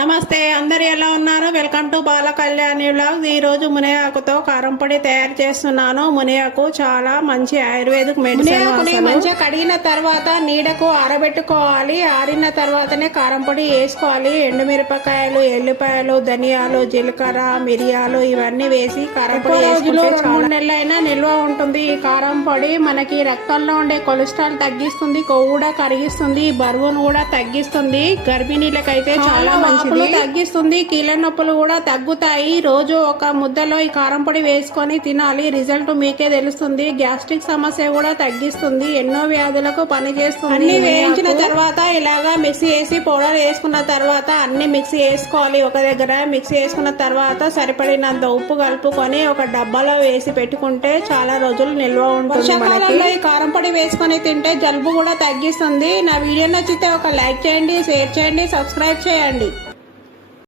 నమస్తే, అందరు ఎలా ఉన్నారు? Welcome to Bala Kalyani vlogs. ఈ రోజు మునగాకుతో కారం పొడి తయారు చేస్తున్నాను. మునగాకు చాలా మంచి ఆయుర్వేదిక్ మెడిసిన్. మంచిగా కడిగిన తర్వాత నీడకు ఆరబెట్టుకోవాలి. ఆరిన తర్వాతనే కారం పొడి వేసుకోవాలి. ఎండుమిరపకాయలు, ఎల్లిపాయలు, ధనియాలు, జీలకర్ర, మిరియాలు ఇవన్నీ వేసి కారం పొడి వేసుకుంటే 3 నెలలైనా నిల్వ ఉంటుంది. ఈ కారం పొడి మనకి రక్తంలో ఉండే కొలెస్ట్రాల్ తగ్గిస్తుంది, కొవ్వు కూడా కరిగిస్తుంది, బరువును కూడా తగ్గిస్తుంది. గర్భిణీలకైతే చాలా మంచి తగ్గిస్తుంది. కీళ్ళ నొప్పులు కూడా తగ్గుతాయి. రోజు ఒక ముద్దలో ఈ కారం పొడి వేసుకొని తినాలి. రిజల్ట్ మీకే తెలుస్తుంది. గ్యాస్ట్రిక్ సమస్య కూడా తగ్గిస్తుంది. ఎన్నో వ్యాధులకు పనిచేస్తుంది. అన్ని వేయించిన తర్వాత ఇలాగా మిక్సీ వేసి పౌడర్ వేసుకున్న తర్వాత అన్ని మిక్సీ వేసుకోవాలి. ఒక దగ్గర మిక్సీ వేసుకున్న తర్వాత సరిపడినంత ఉప్పు కలుపుకొని ఒక డబ్బాలో వేసి పెట్టుకుంటే చాలా రోజులు నిల్వ ఉంటుంది. వర్షాకాలంలో ఈ కారం పొడి వేసుకొని తింటే జలుబు కూడా తగ్గిస్తుంది. నా వీడియో నచ్చితే ఒక లైక్ చేయండి, షేర్ చేయండి, సబ్స్క్రైబ్ చేయండి.